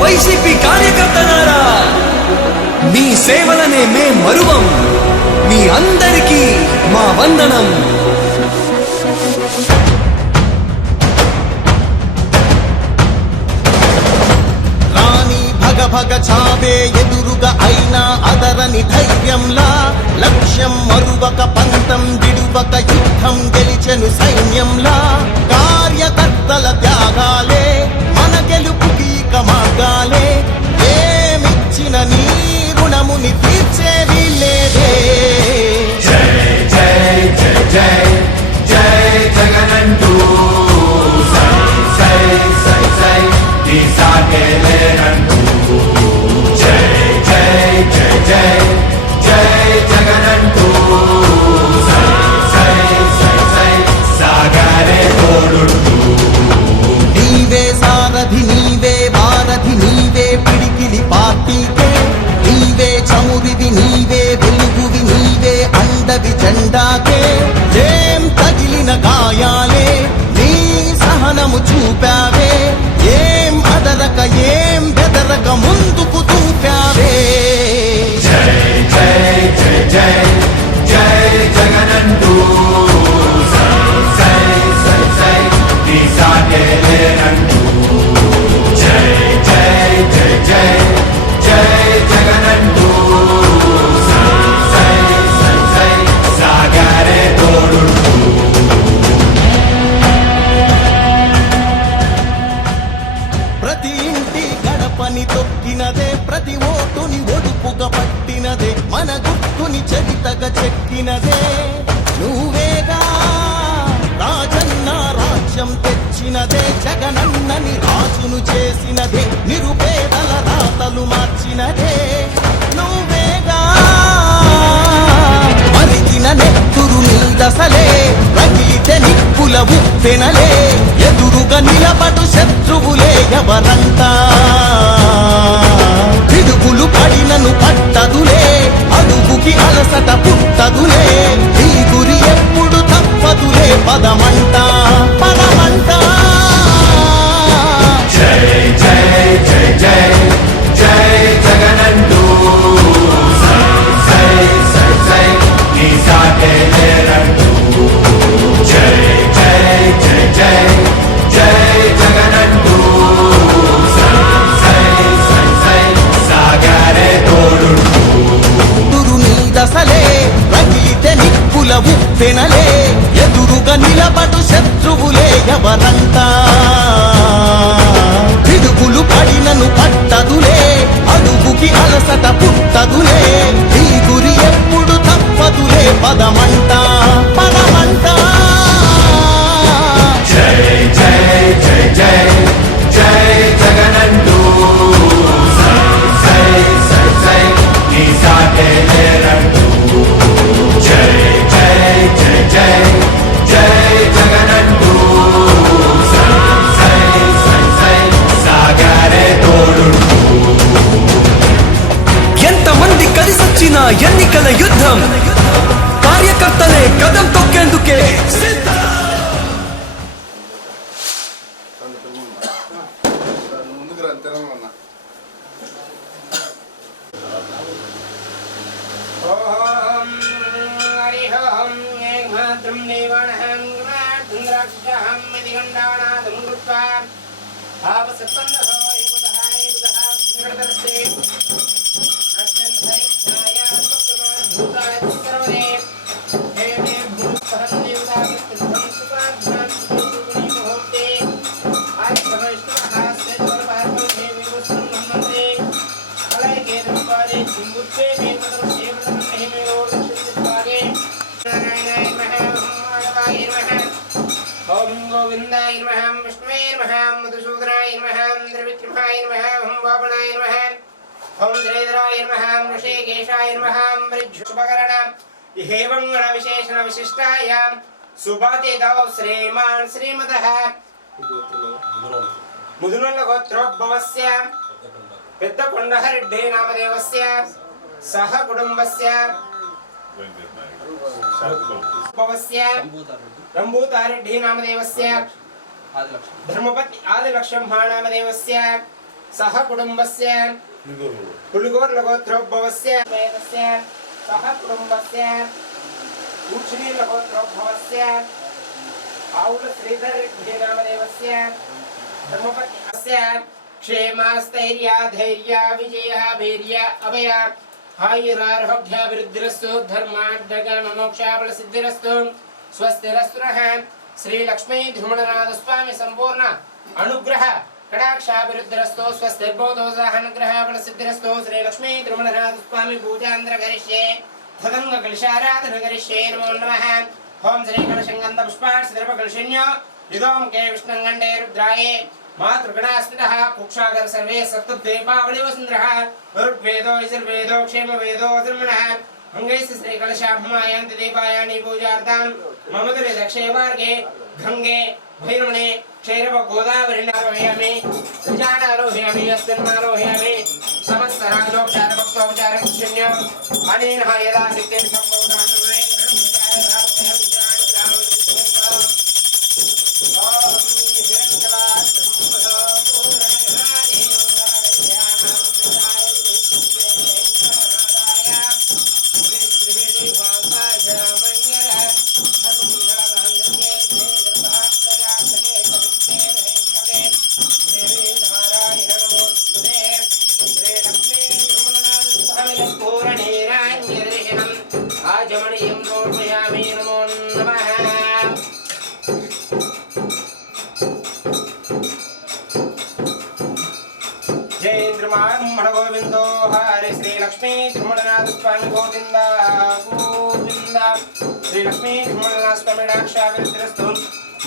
YCP కార్యకర్తలారా, మీ సేవలనే మే మరువం. మీ అందరికీ మా వందనం. రాణి భగ భగ చావే ఎదురుగా అయినా అదరని ధైర్యంలా, లక్ష్యం మరువక పంతం విడువక యుద్ధం గెలిచెను సైన్యంలా. కార్యకర్తల త్యాగాలే మన గెలుపుకి మార్గాలే. ఏమిచ్చిన నీ రుణముని తీర్చేవి లేదే. జై జై జై జై జై జగనంటూ సై సై సై సై నీ సాగే లేనంటూ. జై జై జై జై జై జగనంటూ సై సై సై సై సాగరే తోడుంటూ. నీవే సారథి నీవే వారధి నీవే పిడికిలి పార్టీకే. నీవే చమురివి నీవే వెలుగువి నీవే అండవి జెండాకే. ఏం తగిలిన గాయాలే నీ సహనము చూపావే. ఏం అదరక ఏం బెదరక ముందుకు చూపావే. జై జై జై జై జై జగనంటూ సై సై సై సై నీ సాగే లేనంటూ. జై జై జై జై జై జగనంటూ సై సై సై సై సాగరే తోడుంటూ. ప్రతి ఇంటి గడపని తొక్కినదే, ప్రతి ఓటుని ఒడుపుగా పట్టినదే, మన గుర్తుని చరితగా చెక్కినదే నువ్వేగా. రాజన్న రాజ్యం తెచ్చినదే, జగనన్నని రాజును చేసినదే, నిరుపేదల రాతలు మార్చినదే నువ్వేగా. మరిగిన నెత్తురు నీ దశలే, రగిలితే నిప్పుల ఉప్పెనలే, ఎదురుగా నిలబడు శత్రువులే ఎవరంతా. పిడుగులు పడినను పట్టదులే, అడుగుకి అలసట పుట్టదులే, ఈ గురి ఎప్పుడు తప్పదులే, పదమంట పదమంట. జై జై జై జై జై జగనంటూ సై సై సై సై నీ సాగే లేనంటూ. జై జై జై జై జై జగనంటూ సై సై సై సై సాగరే తోడుంటూ. గురు నీ దశలే, రగిలితే నిప్పుల ఉప్పెనలే, ఎదురుగా నిలబడు శత్రువులే ఎవరంతా. పిడుగులు పడినను పట్టదులే, అడుగుకి అలసట పుట్టదులే, ఈ గురి ఎప్పుడు తప్పదులే, పదమంట పదమంట. జై జై జై జై జై జగనంటూ సై సై సై సై నీ సాగే లేనంటూ. జై జై జై జై జై జగనంటూ సై సై సై సై సాగరే తోడుంటూ. ఎంతమంది కలిసొచ్చిన ఎన్నికల యుద్ధం, కార్యకర్తలే కదం తొక్కేందుకే సిద్ధం. ఓం హరి ఓం ఏకమాత్రం దేవాణః గుణాద్ంద్రాక్షః మదిగండానాదం కృత్వా భావసత్పన్నః ఏకదః ఏకదః విఘ్నదర్శే అత్యంతైజ్ఞాయ భూతాయ సర్వదే హేమే భూతః దేవతాః సుఖాధ్యాన్ సుఖుని భవతే ఆత్మవిష్ణుః సేవరపార్పణే దేవస్వం నమస్తే అలాగే రూపాదే చింగుచ్చే దేవతరు సేవతం మహిమయో దక్షిణాగే నారాయణాయ నమః ఓం నమః ఓం గోవిందాయ నమః విష్ణువే నమః మధుసూదనాయ నమః త్రివిక్రమాయ నమః ఓం వామనాయ నమః ఓం శ్రీధరాయ నమః ఋషికేశాయ నమః మృజ్జుపకరణ హేవంగణ విశేషణ విశిష్టాయ సుభాతిదౌ శ్రీమాన్ శ్రీమదః ముదునుల గోత్రోద్భవస్య పెద్దకొండహరెడ్డి నామదేవస్య సహ కుటుంబస్య భవస్య రంభూతారెడ్డి నామదేవస్య ధర్మపతి ఆదిలక్ష్మణ నామదేవస్య सह कुटुम्बस्य कुलगोत्रगोत्रोद्भवस्य सह कुटुम्बस्य उच्छ्रीलगोत्रोद्भवस्य आउल श्रीधर नामदेवस्य धर्मपत्न्यस्य क्षेमास्थैर्य धैर्य विजय वीर्य अभय आयुरारोग्याभिवृद्धिरस्तु धर्मार्थकाममोक्षाफलसिद्धिरस्तु स्वस्तिरस्तुनः श्री लक्ष्मी ध्रुमणनाथ स्वामी संपूर्ण अनुग्रह कटाक्षाभिवृद्धिरस्तु स्वस्तिर्बोधोसाहनुग्रह फलसिद्धिरस्तु श्री लक्ष्मी ध्रुमणनाथ स्वामी पूजांतर करिष्ये तदंग कलशाराधन करिष्ये नमो नमः ओम श्री कलशंगंध पुष्पार्चिद्रपकलशिन्यो युधोम के विष्णुंगंडे रुद्राये मातृगणास्थितः कुक्षागर सर्वे सप्तद्वीपावलिवसुंदरः ऋग्वेदो यजुर्वेदो क्षेमवेदो धर्मणः अंगैः श्री कलशाभमायन्ति दीपायानि पूजार्थं ममदुरे दक्षे मार्गे गंगे भैरवणे क्षैरव गोदावरीनारोहयामि त्रिजानारोहयामि अस्मिन्नारोहयामि समस्तराजोपचारभक्तोपचारक्षण्यो अनेन यदा सिद्धेन सम्भवतानुरे गोविंदो हरे श्री लक्ष्मी ध्रुमणनाथ स्वामी गोविंद गोविंद श्री लक्ष्मी ध्रुमणनाथ स्वामी डाक्षाभिवृद्धिरस्तु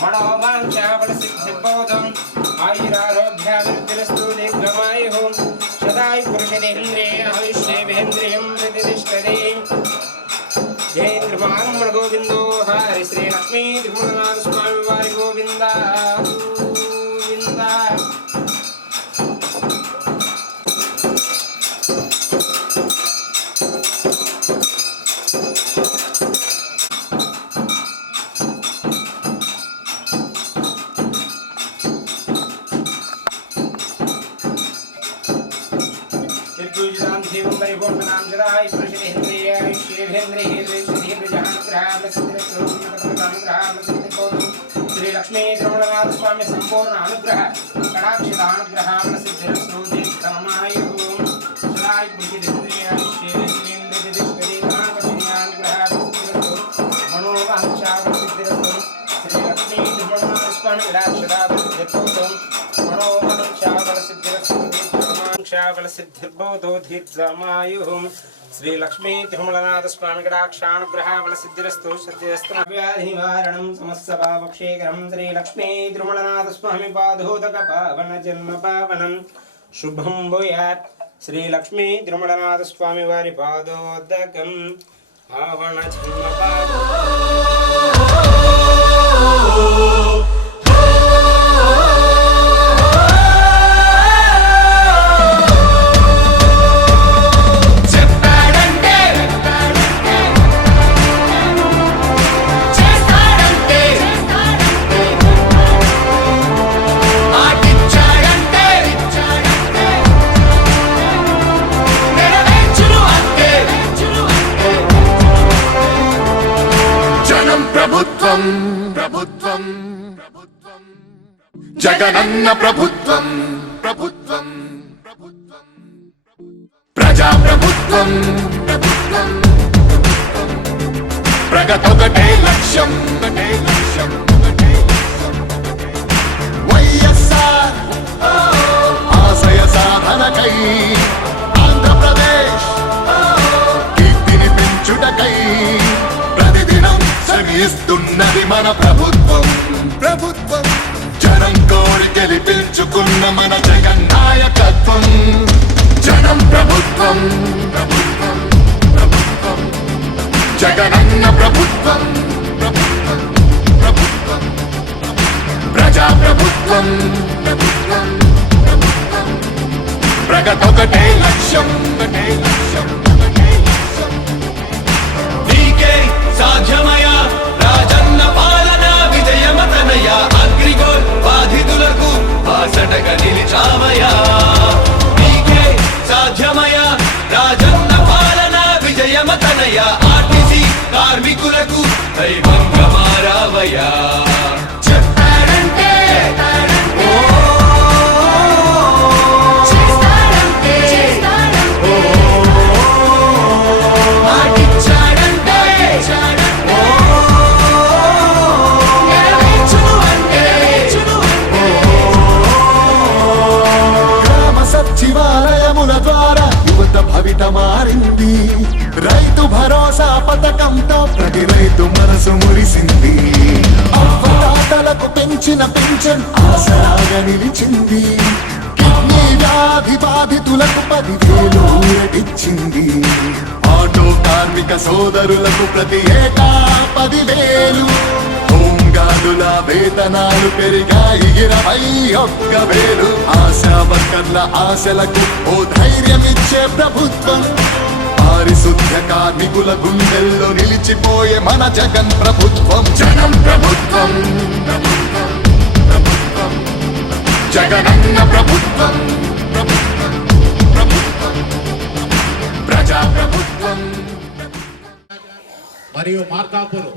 मनोवांक्षाफलसिद्धिर्बोधम् आयुरारोग्याभिवृद्धिरस्तु दीर्घमायुः सदायु पुरुषदेन्द्रिये आयुष्येवेन्द्रियं प्रतिष्ठते जय ध्रुमारम्भ गोविंदो हरे श्री लक्ष्मी ध्रुमणनाथ स्वामी वारि गोविंद गोविंद श्री लक्ष्मी ध्रुमणनाथ स्वामी संपूर्ण अनुग्रह कटाक्षितानुग्रह सिद्धिरस्तु दीर्घमायुः सदाय मनोवांक्षाफलसिद्धिरस्तु श्री लक्ष्मी ध्रुमणनाथ स्वामी कटाक्षिताभिवृद्धिर्बोधो मनोवांक्षाफलसिद्धिरस्तु दीर्घमायुः दीर्घमायुः श्री लक्ष्मी ध्रुमणनाथ स्वामी कटाक्षानुग्रह फलसिद्धिरस्तु सद्यस्तु व्याधिनिवारणं समस्तपापक्षेकरं श्री लक्ष्मी ध्रुमणनाथ स्वामी पादोदक पावन जन्म पावनं शुभं भूयात् श्री लक्ष्मी ध्रुमणनाथ स्वामी वारि पादोदकं पावन जन्म पावनं ప్రభుత్వం జగనన్న ప్రభుత్వం ప్రజా ప్రభుత్వం ప్రగతొకటే లక్ష్యం వైఎస్ఆర్ ఆశయ సాధనకై ఆంధ్రప్రదేశ్ కీర్తిని పెంచుటకై ఇస్తున్నది మన ప్రభుత్వం జనం కోరి గెలిపించుకున్న మన జగన్ నాయకత్వం జనం ప్రభుత్వం జగనన్న ప్రభుత్వం ప్రజా ప్రభుత్వం ప్రగతొకటే లక్ష్యం నీకే సాధ్యమయా రాజన్న పాలన విజయమతనయ అగ్రిగోల్ బాధితులకు బాసటగా నిలిచామయా ఇచ్చిన పెన్షన్ ఆసరాగా నిలిచింది. కిడ్నీ వ్యాధి బాధితులకు 10,000 ఊరటిచ్చింది. ఆటో కార్మిక సోదరులకు ప్రతి ఏటా 10,000. హోంగార్డుల వేతనాలు పెరిగాయి 21,000. ఆశా వర్కర్ల ఆశలకు ఓ ధైర్యమిచ్చే ప్రభుత్వం. పారిశుద్ధ్య కార్మికుల గుండెల్లో నిలిచిపోయే మన జగన్ ప్రభుత్వం. జనం ప్రభుత్వం, ప్రభుత్వం, ప్రభుత్వం, జగనన్న ప్రభుత్వం, ప్రభుత్వం, ప్రభుత్వం, ప్రజా ప్రభుత్వం. మరియు మార్కాపూర్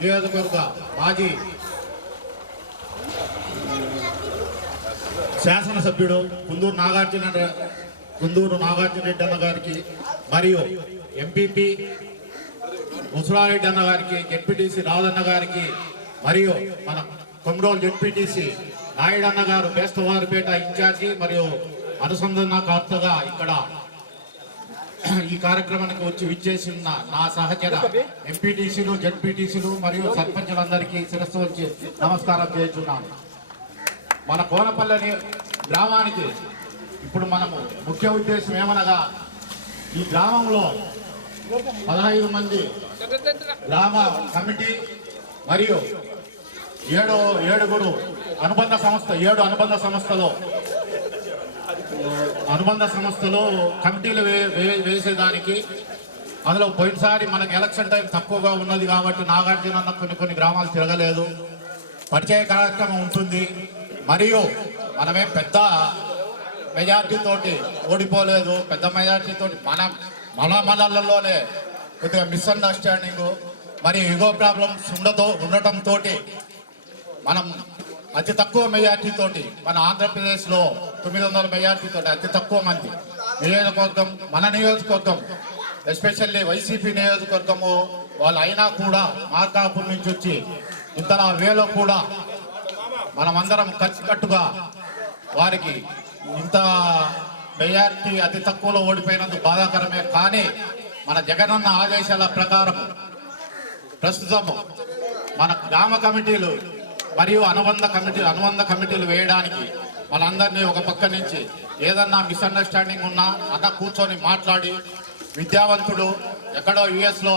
నియోజకవర్గ మాజీ శాసనసభ్యుడు కుందూరు నాగార్జున రెడ్డి అన్న గారికి, మరియు ఎంపీపీ ముసలారెడ్డి అన్న గారికి, జెడ్పీటీసీ రాజన్న గారికి, మరియు మన కొమరోలు జెడ్పీటీసీ నాయుడు అన్న గారు బేస్తవారిపేట ఇన్ఛార్జి మరియు అనుసంధానకర్తగా ఇక్కడ ఈ కార్యక్రమానికి వచ్చి విచ్చేసి ఉన్న నా సహచర ఎంపీటీసీలు, జెడ్పీటీసీలు మరియు సర్పంచులందరికీ శిరస్సు వచ్చి నమస్కారం చేస్తున్నాను. మన కోనపల్లి గ్రామానికి ఇప్పుడు మనము ముఖ్య ఉద్దేశం ఏమనగా, ఈ గ్రామంలో 15 మంది గ్రామ కమిటీ మరియు 7 అనుబంధ సంస్థలో కమిటీలు వేసేదానికి, అందులో పోయినసారి మనకి ఎలక్షన్ టైం తక్కువగా ఉన్నది కాబట్టి నాగార్జున అన్న కొన్ని గ్రామాలు తిరగలేదు. పరిచయ కార్యక్రమం ఉంటుంది. మరియు మనమే పెద్ద మెజార్టీతోటి ఓడిపోలేదు. పెద్ద మెజార్టీతోటి మన మనలలోనే కొద్దిగా మిస్అండర్స్టాండింగ్ మరియు ఈగో ప్రాబ్లమ్స్ ఉండటంతో మనం అతి తక్కువ మెజార్టీతోటి మన ఆంధ్రప్రదేశ్లో 900 మెజార్టీతోటి అతి తక్కువ మంది మన నియోజకవర్గం ఎస్పెషల్లీ వైసీపీ నియోజకవర్గము వాళ్ళు అయినా కూడా మార్కాపూర్ నుంచి వచ్చి ఇంతలా వేలో కూడా మనమందరం కలిసికట్టుగా వారికి ఇంత మెజార్టీ అతి తక్కువలో ఓడిపోయినందుకు బాధాకరమే. కానీ మన జగనన్న ఆదేశాల ప్రకారం ప్రస్తుతం మన గ్రామ కమిటీలు మరియు అనుబంధ కమిటీలు వేయడానికి మనందరినీ ఒక పక్క నుంచి ఏదన్నా మిస్అండర్స్టాండింగ్ ఉన్నా అన్న కూర్చొని మాట్లాడి, విద్యావంతుడు ఎక్కడో యుఎస్లో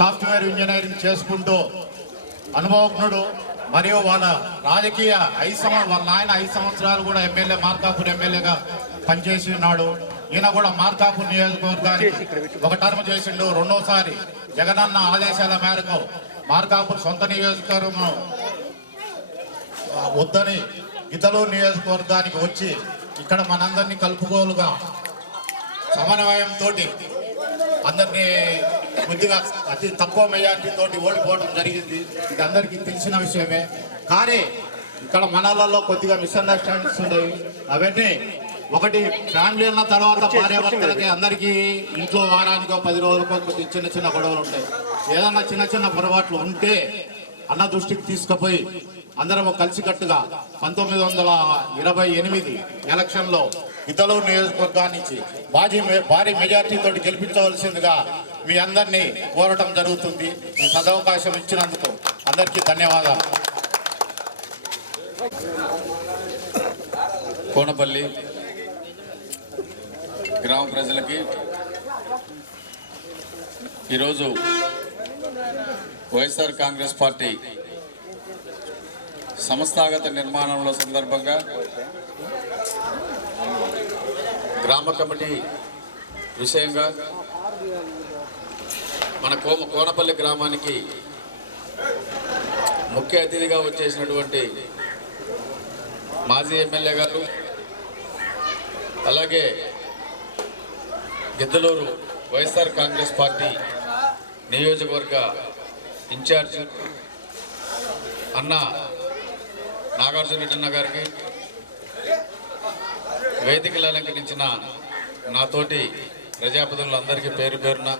సాఫ్ట్వేర్ ఇంజనీరింగ్ చేసుకుంటూ అనుభవజ్ఞుడు మరియు వాళ్ళ రాజకీయ వాళ్ళ నాయన 5 సంవత్సరాలు కూడా మార్కాపూర్ ఎమ్మెల్యేగా పనిచేసి ఉన్నాడు. ఈయన కూడా మార్కాపూర్ నియోజకవర్గానికి ఒక టర్మ్ చేసిండు. రెండోసారి జగనన్న ఆదేశాల మేరకు మార్కాపూర్ సొంత నియోజకవర్గం వద్దని గిద్దలూరు నియోజకవర్గానికి వచ్చి ఇక్కడ మనందరినీ కలుపుకోలుగా సమన్వయంతో అందరినీ కొద్దిగా అతి తక్కువ మెజార్టీ తోటి ఓడిపోవడం జరిగింది. ఇది అందరికీ తెలిసిన విషయమే. కానీ ఇక్కడ మనలలో కొద్దిగా మిస్అండర్స్టాండింగ్స్ ఉండేవి. అవన్నీ ఒకటి ఫ్యామిలీ అన్న తర్వాత భార్యాభర్తలకి అందరికీ ఇంట్లో వారానికో 10 రోజులకో కొద్ది చిన్న గొడవలు ఉంటాయి. ఏదన్నా చిన్న పొరపాట్లు ఉంటే అన్న దృష్టికి తీసుకుపోయి అందరం కలిసికట్టుగా 1928 ఎలక్షన్లో గిద్దలూరు నియోజకవర్గాన్ని నుంచి భారీ మెజార్టీతో గెలిపించవలసిందిగా మీ అందరినీ కోరటం జరుగుతుంది. ఈ సదవకాశం ఇచ్చినందుకు అందరికీ ధన్యవాదాలు. కోనపల్లి గ్రామ ప్రజలకి ఈరోజు వైఎస్ఆర్ కాంగ్రెస్ పార్టీ సంస్థాగత నిర్మాణంలో సందర్భంగా గ్రామ కమిటీ విషయంగా మన కోనపల్లి గ్రామానికి ముఖ్య అతిథిగా వచ్చేసినటువంటి మాజీ ఎమ్మెల్యే గారు, అలాగే గిద్దలూరు వైఎస్ఆర్ కాంగ్రెస్ పార్టీ నియోజకవర్గ ఇన్ఛార్జ్ అన్న నాగార్జున రెడ్డి అన్న గారికి, వేదికలు అలంకరించిన నాతోటి ప్రజాప్రతినిధులందరికీ పేరు పేరున,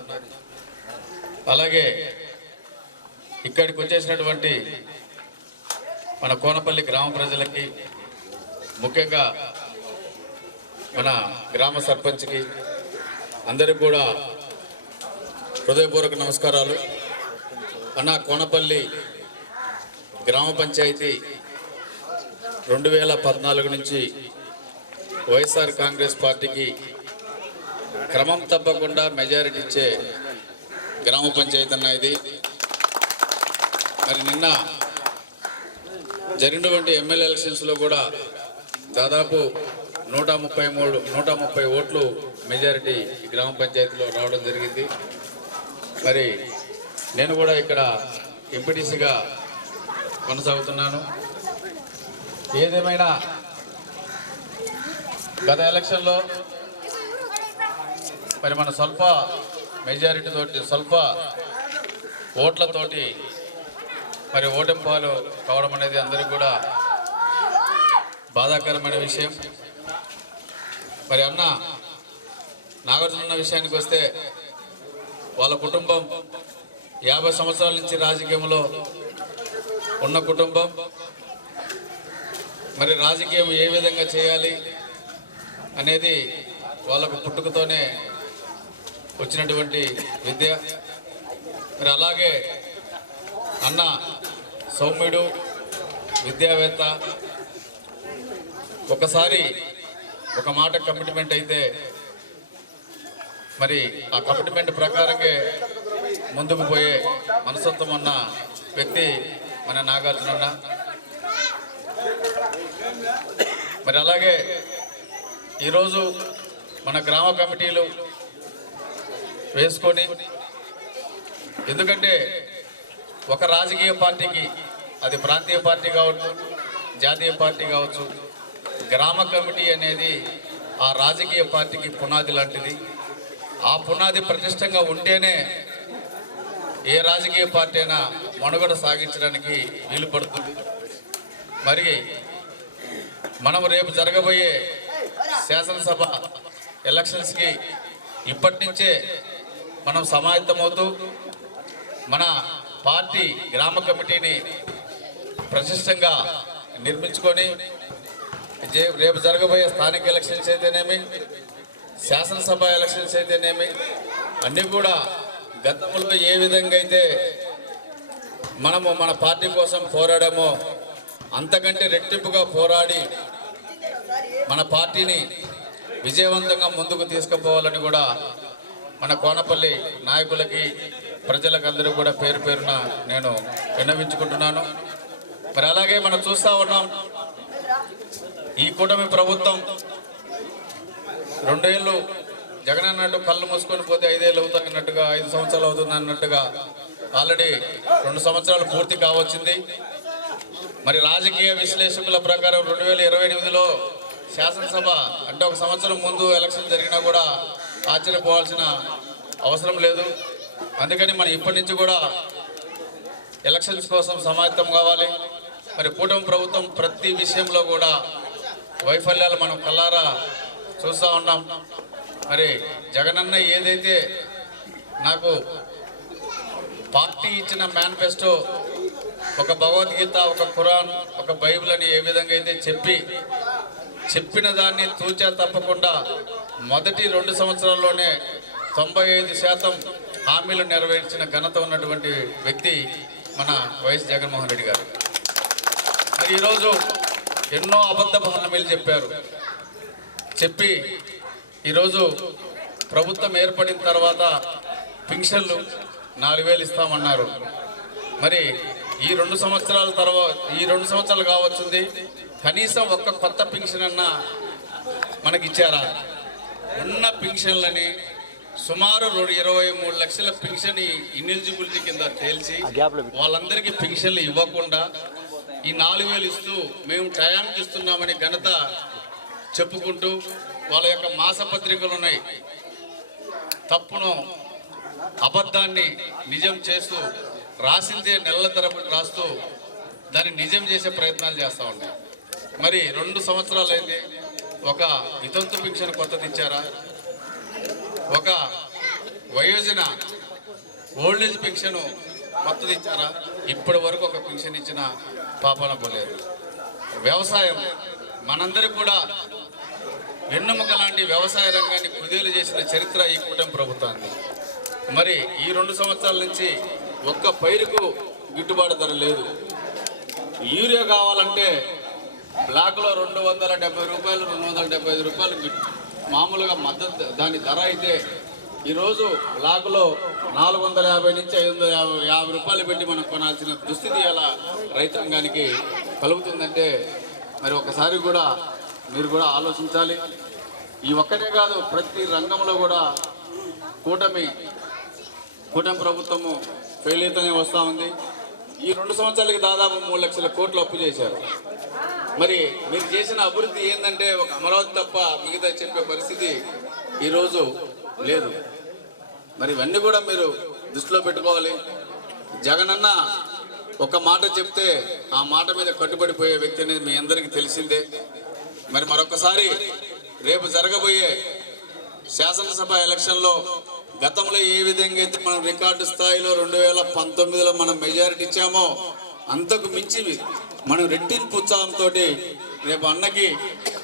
అలాగే ఇక్కడికి వచ్చేసినటువంటి మన కోనపల్లి గ్రామ ప్రజలకి, ముఖ్యంగా మన గ్రామ సర్పంచ్కి అందరికి కూడా హృదయపూర్వక నమస్కారాలు. అన్న కోనపల్లి గ్రామ పంచాయతీ 2014 నుంచి వైఎస్ఆర్ కాంగ్రెస్ పార్టీకి క్రమం తప్పకుండా మెజారిటీ ఇచ్చే గ్రామ పంచాయతీ అన్న ఇది. మరి నిన్న జరిగినటువంటి ఎమ్మెల్యే ఎలక్షన్స్లో కూడా దాదాపు 130 ఓట్లు మెజారిటీ గ్రామ పంచాయతీలో రావడం జరిగింది. మరి నేను కూడా ఇక్కడ ఎంపీటీసీగా కొనసాగుతున్నాను. ఏదేమైనా గత ఎలక్షన్లో మరి మన స్వల్ప మెజారిటీ తోటి స్వల్ప ఓట్లతోటి మరి ఓటమిపాలు కావడం అనేది అందరికీ కూడా బాధాకరమైన విషయం. మరి అన్న నాగార్జున విషయానికి వస్తే వాళ్ళ కుటుంబం 50 సంవత్సరాల నుంచి రాజకీయంలో ఉన్న కుటుంబం. మరి రాజకీయం ఏ విధంగా చేయాలి అనేది వాళ్ళకు పుట్టుకతోనే వచ్చినటువంటి విద్య. మరి అలాగే అన్న సౌమ్యుడు, విద్యావేత్త. ఒకసారి ఒక మాట కమిట్మెంట్ అయితే మరి ఆ కమిట్మెంట్ ప్రకారంగా ముందుకు పోయే మనస్తత్వం ఉన్న వ్యక్తి మన నాగార్జున అన్న. మరి అలాగే ఈరోజు మన గ్రామ కమిటీలు వేసుకొని, ఎందుకంటే ఒక రాజకీయ పార్టీకి, అది ప్రాంతీయ పార్టీ కావచ్చు, జాతీయ పార్టీ కావచ్చు, గ్రామ కమిటీ అనేది ఆ రాజకీయ పార్టీకి పునాది లాంటిది. ఆ పునాది ప్రతిష్టంగా ఉంటేనే ఏ రాజకీయ పార్టీ అయినా మనుగడ సాగించడానికి వీలు పడుతుంది. మరి మనం రేపు జరగబోయే శాసనసభ ఎలక్షన్స్కి ఇప్పటి నుంచే మనం సమాయత్తమవుతూ మన పార్టీ గ్రామ కమిటీని ప్రతిష్టంగా నిర్మించుకొని రేపు జరగబోయే స్థానిక ఎలక్షన్స్ అయితేనేమి, శాసనసభ ఎలక్షన్స్ అయితేనేమి, అన్నీ కూడా గతంలో ఏ విధంగా అయితే మనము మన పార్టీ కోసం పోరాడామో అంతకంటే రెట్టింపుగా పోరాడి మన పార్టీని విజయవంతంగా ముందుకు తీసుకుపోవాలని కూడా మన కోనపల్లి నాయకులకి, ప్రజలకు అందరూ కూడా పేరు పేరున నేను విన్నవించుకుంటున్నాను. మరి అలాగే మనం చూస్తూ ఉన్నాం, ఈ కూటమి ప్రభుత్వం 2 ఏళ్ళు జగన్ అన్నట్టు కళ్ళు మూసుకొని పోతే 5 ఏళ్ళు అవుతుంది అన్నట్టుగా, 5 సంవత్సరాలు అవుతుంది అన్నట్టుగా ఆల్రెడీ 2 సంవత్సరాలు పూర్తి కావచ్చింది. మరి రాజకీయ విశ్లేషకుల ప్రకారం 2028లో శాసనసభ అంటే 1 సంవత్సరం ముందు ఎలక్షన్ జరిగినా కూడా ఆశ్చర్యపోవాల్సిన అవసరం లేదు. అందుకని మనం ఇప్పటి నుంచి కూడా ఎలక్షన్స్ కోసం సమాయత్తం కావాలి. మరి కూటమి ప్రభుత్వం ప్రతి విషయంలో కూడా వైఫల్యాలు మనం కల్లారా చూస్తూ ఉన్నాం. మరి జగనన్న ఏదైతే నాకు పార్టీ ఇచ్చిన మేనిఫెస్టో, ఒక భగవద్గీత, ఒక ఖురాన్, ఒక బైబిల్ అని ఏ విధంగా అయితే చెప్పిన దాన్ని తూచా తప్పకుండా మొదటి 2 సంవత్సరాల్లోనే 95% హామీలు నెరవేర్చిన ఘనత ఉన్నటువంటి వ్యక్తి మన వైఎస్ జగన్మోహన్ రెడ్డి గారు. మరి ఈరోజు ఎన్నో అబద్ధపు హామీలు చెప్పి ఈరోజు ప్రభుత్వం ఏర్పడిన తర్వాత పింఛన్లు 4000 ఇస్తామన్నారు. మరి ఈ 2 సంవత్సరాల తర్వాత, ఈ 2 సంవత్సరాలు కావచ్చుంది, కనీసం ఒక్క కొత్త పింఛన్ అన్నా మనకి ఇచ్చారా? ఉన్న పింఛన్లని సుమారు 23 లక్షల పింఛన్ ఇనెలిజిబిలిటీ కింద తేల్చి వాళ్ళందరికీ పింఛన్లు ఇవ్వకుండా ఈ 4000 ఇస్తూ మేము టయానికి ఇస్తున్నామని ఘనత చెప్పుకుంటూ వాళ్ళ యొక్క మాసపత్రికలు ఉన్నాయి, తప్పును అబద్ధాన్ని నిజం చేస్తూ రాసిందే నెలల తరబడి రాస్తూ దాన్ని నిజం చేసే ప్రయత్నాలు చేస్తూ ఉన్నాయి. మరి 2 సంవత్సరాలు అయింది, ఒక వితంతు పింఛన్ కొత్తది ఇచ్చారా? ఒక వయోజన ఓల్డేజ్ పెన్షన్ కొత్తది ఇచ్చారా? ఇప్పటి వరకు ఒక పెన్షన్ ఇచ్చిన పాపాన పోలేదు. వ్యవసాయం మనందరికీ కూడా వెన్నెముక లాంటి వ్యవసాయ రంగాన్ని కుదేలు చేసిన చరిత్ర ఈ కూటమి ప్రభుత్వాన్ని. మరి ఈ 2 సంవత్సరాల నుంచి ఒక్క పైరుకు గిట్టుబాటు ధర లేదు. యూరియా కావాలంటే బ్లాక్లో 270 రూపాయలు 275 రూపాయలు మామూలుగా మద్దతు దాని ధర అయితే ఈరోజు బ్లాక్లో 450 నుంచి 550 రూపాయలు పెట్టి మనం కొనాల్సిన దుస్థితి అలా రైతాంగానికి కలుగుతుందంటే మరి ఒకసారి కూడా మీరు కూడా ఆలోచించాలి. ఈ ఒక్కటే కాదు, ప్రతి రంగంలో కూడా కూటమి ప్రభుత్వము ఫెయిల్యూర్తోనే వస్తూ ఉంది. ఈ 2 సంవత్సరాలకి దాదాపు 3 లక్షల కోట్లు అప్పు చేశారు. మరి మీరు చేసిన అభివృద్ధి ఏంటంటే ఒక అమరావతి తప్ప మిగతా చెప్పే పరిస్థితి ఈరోజు లేదు. మరి ఇవన్నీ కూడా మీరు దృష్టిలో పెట్టుకోవాలి. జగనన్న ఒక మాట చెప్తే ఆ మాట మీద కట్టుబడిపోయే వ్యక్తి అనేది మీ అందరికీ తెలిసిందే. మరి మరొకసారి రేపు జరగబోయే శాసనసభ ఎలక్షన్లో గతంలో ఏ విధంగా అయితే మనం రికార్డు స్థాయిలో 2019లో మనం మెజారిటీ ఇచ్చామో అంతకు మించి మనం రెట్టింపు ఉత్సాహంతో రేపు అన్నకి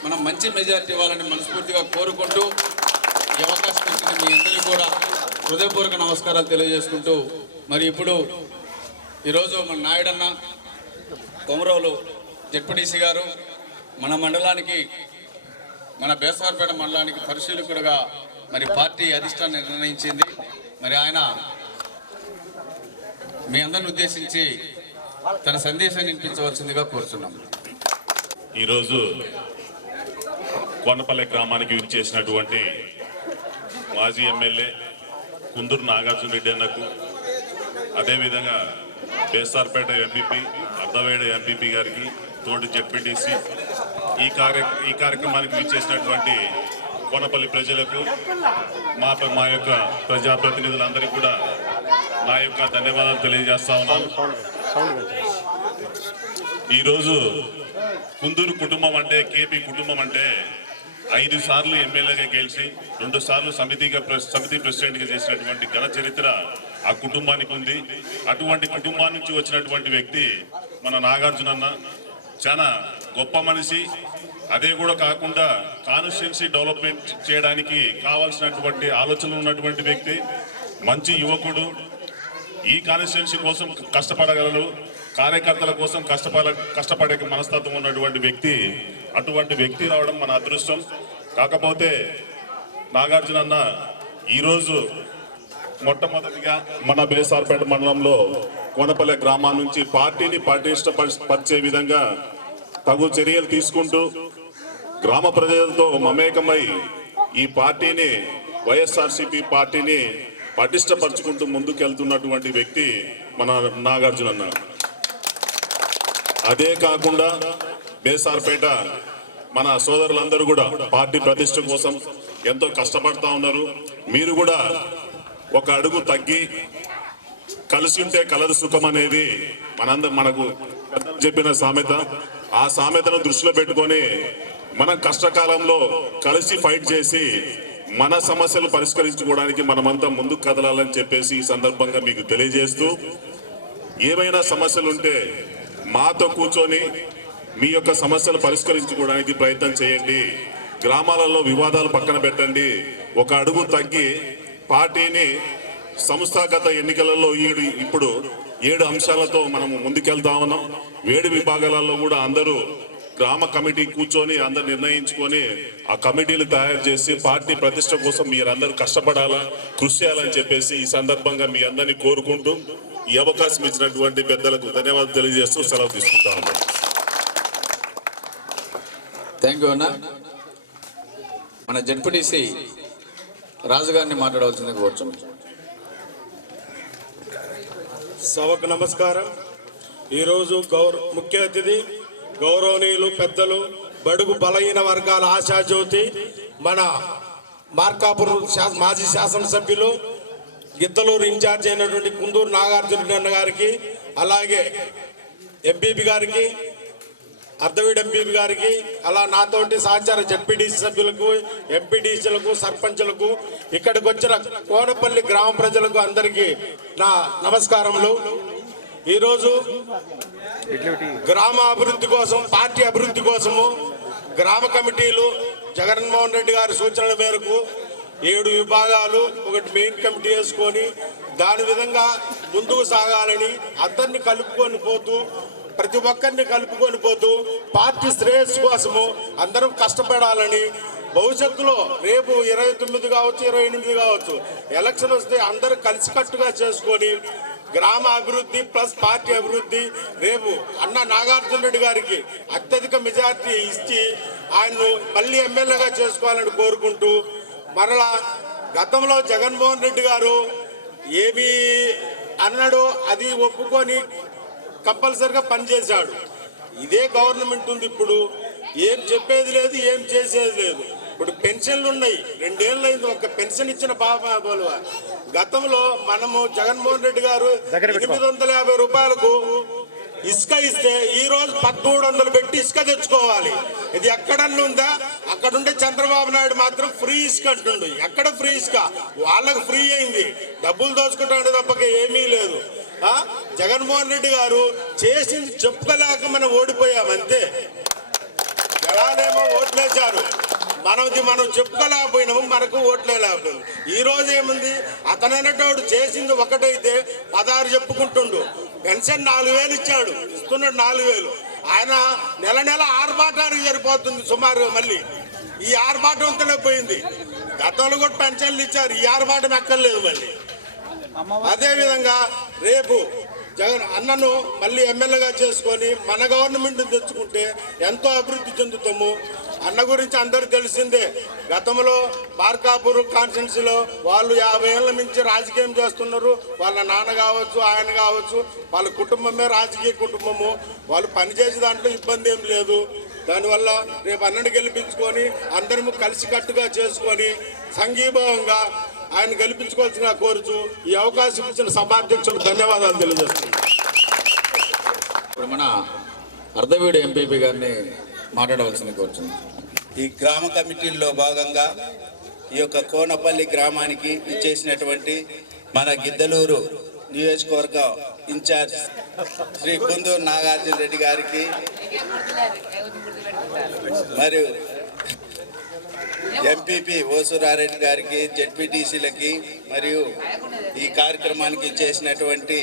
మనం మంచి మెజారిటీ ఇవ్వాలని మనస్ఫూర్తిగా కోరుకుంటూ ఈ అవకాశం ఇచ్చిన మీ అందరికీ కూడా హృదయపూర్వక నమస్కారాలు తెలియజేసుకుంటూ మరి ఇప్పుడు ఈరోజు మన నాయుడన్న కొమరోలు జెడ్పీటీసీ గారు మన మండలానికి మన బేసవారపేట మండలానికి పరిశీలకుడుగా మరి పార్టీ అధిష్టానం నిర్ణయించింది. మరి ఆయన మీ అందరిని ఉద్దేశించి తన సందేశాన్ని వినిపించవలసిందిగా కోరుతున్నాం. ఈరోజు కోనపల్లె గ్రామానికి విచ్చేసినటువంటి మాజీ ఎమ్మెల్యే కుందూరు నాగార్జున రెడ్డి అన్నకు, అదేవిధంగా బేసార్పేట ఎంపీపీ అర్ధవేడ ఎంపీపీ గారికి, తోటి జెడ్పీటీసీ, ఈ కార్యక్రమానికి విచ్చేసినటువంటి కోనపల్లి ప్రజలకు, మా యొక్క ప్రజాప్రతినిధులందరికీ కూడా నా యొక్క ధన్యవాదాలు తెలియజేస్తా ఉన్నాను. ఈరోజు కుందూరు కుటుంబం అంటే, కేపీ కుటుంబం అంటే 5 సార్లు ఎమ్మెల్యేగా గెలిచి 2 సార్లు సమితి ప్రెసిడెంట్గా చేసినటువంటి ఘన చరిత్ర ఆ కుటుంబానికి ఉంది. అటువంటి కుటుంబం నుంచి వచ్చినటువంటి వ్యక్తి మన నాగార్జున అన్న. చాలా గొప్ప మనిషి. అదే కూడా కాకుండా కాన్స్టిట్యున్సీ డెవలప్మెంట్ చేయడానికి కావాల్సినటువంటి ఆలోచనలు ఉన్నటువంటి వ్యక్తి, మంచి యువకుడు. ఈ కాన్స్టిట్యున్సీ కోసం కష్టపడగలరు, కార్యకర్తల కోసం కష్టపడే మనస్తత్వం ఉన్నటువంటి వ్యక్తి. అటువంటి వ్యక్తి రావడం మన అదృష్టం. కాకపోతే నాగార్జున అన్న ఈరోజు మొట్టమొదటిగా మన బేసార్పేట మండలంలో కోనపల్లె గ్రామం నుంచి పార్టీని పటిష్టపరిచే విధంగా తగు చర్యలు తీసుకుంటూ గ్రామ ప్రజలతో మమేకమై ఈ పార్టీని, వైఎస్ఆర్సీపీ పార్టీని పటిష్టపరుచుకుంటూ ముందుకెళ్తున్నటువంటి వ్యక్తి మన నాగార్జున అన్న. అదే కాకుండా బేసార్పేట మన సోదరులందరూ కూడా పార్టీ ప్రతిష్ట కోసం ఎంతో కష్టపడతా ఉన్నారు. మీరు కూడా ఒక అడుగు తగ్గి కలిసి ఉంటే కలదు సుఖం అనేది మనకు చెప్పిన సామెత. ఆ సామెతను దృష్టిలో పెట్టుకొని మనం కష్టకాలంలో కలిసి ఫైట్ చేసి మన సమస్యలు పరిష్కరించుకోవడానికి మనమంతా ముందుకు కదలాలని చెప్పేసి ఈ సందర్భంగా మీకు తెలియజేస్తూ, ఏమైనా సమస్యలు ఉంటే మాతో కూర్చొని మీ యొక్క సమస్యలు పరిష్కరించుకోవడానికి ప్రయత్నం చేయండి. గ్రామాలలో వివాదాలు పక్కన పెట్టండి. ఒక అడుగు తగ్గి పార్టీని సంస్థాగత ఎన్నికలలో ఇప్పుడు 7 అంశాలతో మనము ముందుకెళ్తా ఉన్నాం. 7 విభాగాలలో కూడా అందరూ గ్రామ కమిటీ కూర్చొని అందరు నిర్ణయించుకొని ఆ కమిటీలు తయారు చేసి పార్టీ ప్రతిష్ట కోసం మీరందరూ కష్టపడాలా, కృషి చేయాలని చెప్పేసి ఈ సందర్భంగా మీ అందరినీ కోరుకుంటూ ఈ అవకాశం ఇచ్చినటువంటి పెద్దలకు ధన్యవాదాలు తెలియజేస్తూ సెలవు తీసుకుంటా ఉన్నాం. థ్యాంక్ యూ అన్న. మన జెడ్పీటీసీ రాజు గారిని మాట్లాడవలసిందిగా కోరుతున్నాం. సభకు నమస్కారం. ఈరోజు ముఖ్య అతిథి గౌరవనీయులు పెద్దలు, బడుగు బలహీన వర్గాల ఆశాజ్యోతి, మన మార్కాపూర్ మాజీ శాసనసభ్యులు, గిద్దలూరు ఇన్ఛార్జ్ అయినటువంటి కుందూరు నాగార్జున గారికి, అలాగే ఎంపీపీ గారికి, అర్ధవీడ్ ఎంపీపీ గారికి, అలా నాతోటి సహచార జెడ్పీటీసీ సభ్యులకు, ఎంపీటీసీలకు, సర్పంచులకు, ఇక్కడికి వచ్చిన కోనపల్లి గ్రామ ప్రజలకు అందరికీ నా నమస్కారములు. ఈరోజు గ్రామ అభివృద్ధి కోసం, పార్టీ అభివృద్ధి కోసము గ్రామ కమిటీలు జగన్మోహన్ రెడ్డి గారి సూచనల మేరకు 7 విభాగాలు, ఒకటి మెయిన్ కమిటీ వేసుకొని దాని విధంగా ముందుకు సాగాలని అందరినీ కలుపుకొని పోతూ ప్రతి ఒక్కరిని కలుపుకొని పోతూ పార్టీ శ్రేయస్సు కోసము అందరం కష్టపడాలని, భవిష్యత్తులో రేపు 29 కావచ్చు 28 కావచ్చు ఎలక్షన్ వస్తే అందరూ కలిసికట్టుగా చేసుకొని గ్రామ అభివృద్ధి ప్లస్ పార్టీ అభివృద్ధి, రేపు అన్న నాగార్జున రెడ్డి గారికి అత్యధిక మెజార్టీ ఇచ్చి ఆయన్ను మళ్ళీ ఎమ్మెల్యేగా చేసుకోవాలని కోరుకుంటూ, మరలా గతంలో జగన్మోహన్ రెడ్డి గారు ఏమి అన్నాడో అది ఒప్పుకొని కంపల్సరిగా పనిచేశాడు. ఇదే గవర్నమెంట్ ఉంది ఇప్పుడు, ఏం చెప్పేది లేదు, ఏం చేసేది లేదు. ఇప్పుడు పెన్షన్లు ఉన్నాయి, 2 ఏళ్ళు అయింది ఒక పెన్షన్ ఇచ్చిన బాబా. గతంలో మనము జగన్మోహన్ రెడ్డి గారు 850 రూపాయలకు ఇసుక ఇస్తే ఈ రోజు 1300 పెట్టి ఇసుక తెచ్చుకోవాలి. ఇది ఎక్కడన్నా ఉందా? అక్కడుండే చంద్రబాబు నాయుడు మాత్రం ఫ్రీ ఇసుక అంటుండు. ఎక్కడ ఫ్రీ ఇసుక? వాళ్ళకు ఫ్రీ అయింది, డబ్బులు దోచుకుంటాడు తప్పక ఏమీ లేదు. జగన్మోహన్ రెడ్డి గారు చేసింది చెప్పుకోలేక మనం ఓడిపోయాం అంతే. జనాలేమో ఓట్లేశారు, మనం చెప్పుకోలేకపోయినాము, మనకు ఓట్లేకపోయినాము. ఈ రోజు ఏముంది, అతనైనటోడు చేసింది ఒకటైతే 16 చెప్పుకుంటుండు. పెన్షన్ 4000 ఇచ్చాడు, ఇస్తున్నాడు 4000. ఆయన నెల నెల ఆర్భాటానికి సరిపోతుంది సుమారు. మళ్ళీ ఈ ఆర్భాటంతోనే పోయింది. గతంలో కూడా పెన్షన్లు ఇచ్చారు, ఈ ఆర్భాటం ఎక్కర్లేదు మళ్ళీ. అదేవిధంగా రేపు జగన్ అన్నను మళ్ళీ ఎమ్మెల్యేగా చేసుకొని మన గవర్నమెంట్ తెచ్చుకుంటే ఎంతో అభివృద్ధి చెందుతాము. అన్న గురించి అందరూ తెలిసిందే. గతంలో మార్కాపూర్ కాన్స్టిట్యున్సీలో వాళ్ళు 50 ఏళ్ళ నుంచి రాజకీయం చేస్తున్నారు. వాళ్ళ నాన్న కావచ్చు, ఆయన కావచ్చు, వాళ్ళ కుటుంబమే రాజకీయ కుటుంబము. వాళ్ళు పనిచేసే దాంట్లో ఇబ్బంది ఏం లేదు. దానివల్ల రేపు అన్నని గెలిపించుకొని అందరము కలిసికట్టుగా చేసుకొని సంఘీభావంగా ఆయన గెలిపించుకోవాల్సిన కోరుచు ఈ అవకాశం ఇచ్చిన సభాధ్యక్షులకు ధన్యవాదాలు తెలియజేస్తున్నాను. ఇప్పుడు మన అర్ధవీడు ఎంపీపీ గారిని మాట్లాడవలసింది కోరుచున్నాను. ఈ గ్రామ కమిటీల్లో భాగంగా ఈ యొక్క కోనపల్లి గ్రామానికి ఇచ్చేసినటువంటి మన గిద్దలూరు నియోజకవర్గ ఇన్ఛార్జ్ శ్రీ కుందూరు నాగార్జున రెడ్డి గారికి మరియు ఎంపీపీ ఓసురారెడ్డి గారికి, జెడ్పీటీసీలకి మరియు ఈ కార్యక్రమానికి చేసినటువంటి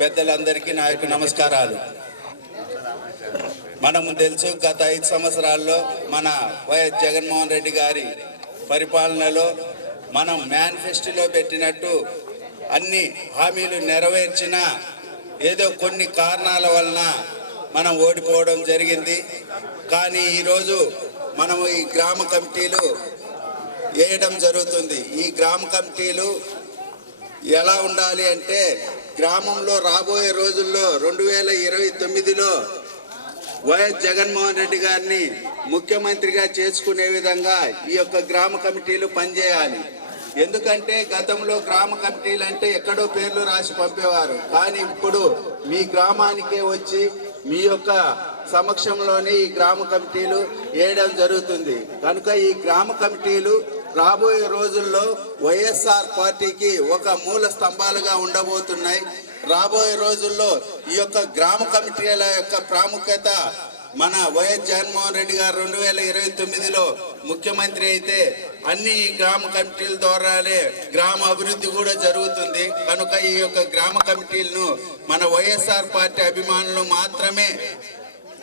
పెద్దలందరికీ నా యొక్క నమస్కారాలు. మనము తెలుసు, గత 5 సంవత్సరాల్లో మన వైఎస్ జగన్మోహన్ రెడ్డి గారి పరిపాలనలో మనం మేనిఫెస్టోలో పెట్టినట్టు అన్ని హామీలు నెరవేర్చిన ఏదో కొన్ని కారణాల వలన మనం ఓడిపోవడం జరిగింది. కానీ ఈరోజు మనము ఈ గ్రామ కమిటీలు వేయడం జరుగుతుంది. ఈ గ్రామ కమిటీలు ఎలా ఉండాలి అంటే, గ్రామంలో రాబోయే రోజుల్లో 2029లో వైఎస్ జగన్మోహన్ రెడ్డి గారిని ముఖ్యమంత్రిగా చేసుకునే విధంగా ఈ యొక్క గ్రామ కమిటీలు పనిచేయాలి. ఎందుకంటే గతంలో గ్రామ కమిటీలు అంటే ఎక్కడో పేర్లు రాసి పంపేవారు. కానీ ఇప్పుడు మీ గ్రామానికే వచ్చి మీ యొక్క సమక్షంలోనే ఈ గ్రామ కమిటీలు వేయడం జరుగుతుంది. కనుక ఈ గ్రామ కమిటీలు రాబోయే రోజుల్లో వైఎస్ఆర్ పార్టీకి ఒక మూల స్తంభాలుగా ఉండబోతున్నాయి. రాబోయే రోజుల్లో ఈ యొక్క గ్రామ కమిటీల యొక్క ప్రాముఖ్యత మన వైఎస్ జగన్మోహన్ రెడ్డి గారు 2029లో ముఖ్యమంత్రి అయితే అన్ని ఈ గ్రామ కమిటీల ద్వారానే గ్రామ అభివృద్ధి కూడా జరుగుతుంది. కనుక ఈ యొక్క గ్రామ కమిటీలను మన వైఎస్ఆర్ పార్టీ అభిమానులు మాత్రమే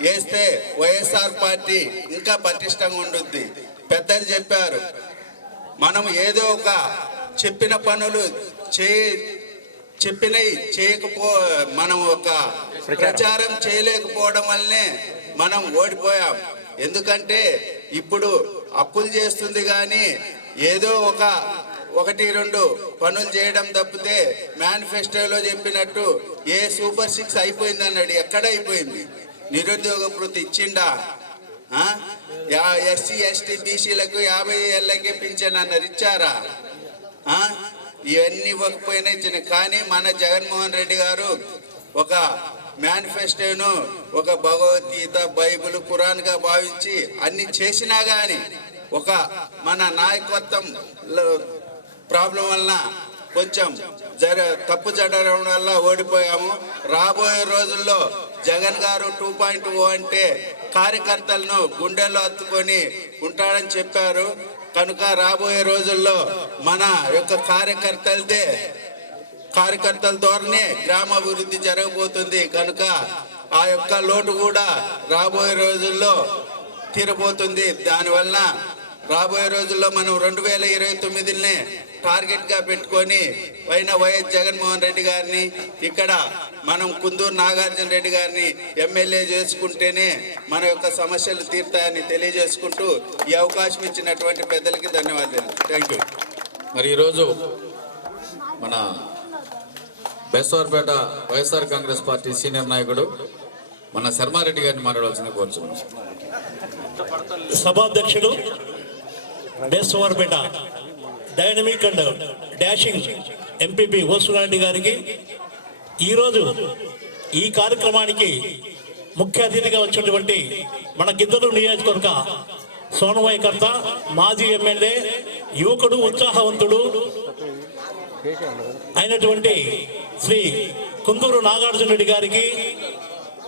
వేస్తే వైఎస్ఆర్ పార్టీ ఇంకా పటిష్టంగా ఉంటుంది. పెద్దలు చెప్పారు, మనం ఏదో ఒక చెప్పిన పనులు చెప్పినవి మనం ఒక ప్రచారం చేయలేకపోవడం వల్లనే మనం ఓడిపోయాం. ఎందుకంటే ఇప్పుడు అప్పులు చేస్తుంది కానీ ఏదో 1-2 పనులు చేయడం తప్పితే మేనిఫెస్టోలో చెప్పినట్టు ఏ సూపర్ 6 అయిపోయింది అన్నాడు, ఎక్కడ అయిపోయింది? నిరుద్యోగ భృతి ఇచ్చిండా? ఎస్సీ ఎస్టీ బీసీలకు 50 ఏళ్ళకే పింఛన్ అన్నారు, ఇచ్చారా? ఇవన్నీ ఇవ్వకపోయినా ఇచ్చిన. కానీ మన జగన్మోహన్ రెడ్డి గారు ఒక మేనిఫెస్టోను ఒక భగవద్గీత, బైబిల్, ఖురాన్గా భావించి అన్ని చేసినా కానీ ఒక మన నాయకత్వం ప్రాబ్లం వలన కొంచెం తప్పు జరగడం వల్ల ఓడిపోయాము. రాబోయే రోజుల్లో జగన్ గారు 2.0 అంటే కార్యకర్తలను గుండెల్లో హత్తుకొని ఉంటాడని చెప్పారు. కనుక రాబోయే రోజుల్లో మన యొక్క కార్యకర్తల ద్వారానే గ్రామాభివృద్ధి జరగబోతుంది. కనుక ఆ యొక్క లోటు కూడా రాబోయే రోజుల్లో తీరబోతుంది. దానివల్ల రాబోయే రోజుల్లో మనం 2029నే టార్గెట్గా పెట్టుకొని వైఎస్ జగన్మోహన్ రెడ్డి గారిని ఇక్కడ మనం కుందూరు నాగార్జున రెడ్డి గారిని ఎమ్మెల్యే చేసుకుంటేనే మన యొక్క సమస్యలు తీరుతాయని తెలియజేసుకుంటూ ఈ అవకాశం ఇచ్చినటువంటి పెద్దలకి ధన్యవాదాలు. Thank you. మరి ఈరోజు మన బేస్తవారిపేట వైఎస్ఆర్ కాంగ్రెస్ పార్టీ సీనియర్ నాయకుడు మన శర్మారెడ్డి గారిని మాట్లాడాల్సింది కోరుచున్నాం. సభాధ్యక్షుడు Besthavaripeta dynamic and dashing MPP Osu Reddy గారికి ఈరోజు ఈ కార్యక్రమానికి ముఖ్య అతిథిగా వచ్చినటువంటి మన గిద్దలూరు నియోజకవర్గ సోనవాయకర్త, మాజీ ఎమ్మెల్యే, యువకుడు, ఉత్సాహవంతుడు అయినటువంటి శ్రీ కుందూరు నాగార్జున రెడ్డి గారికి,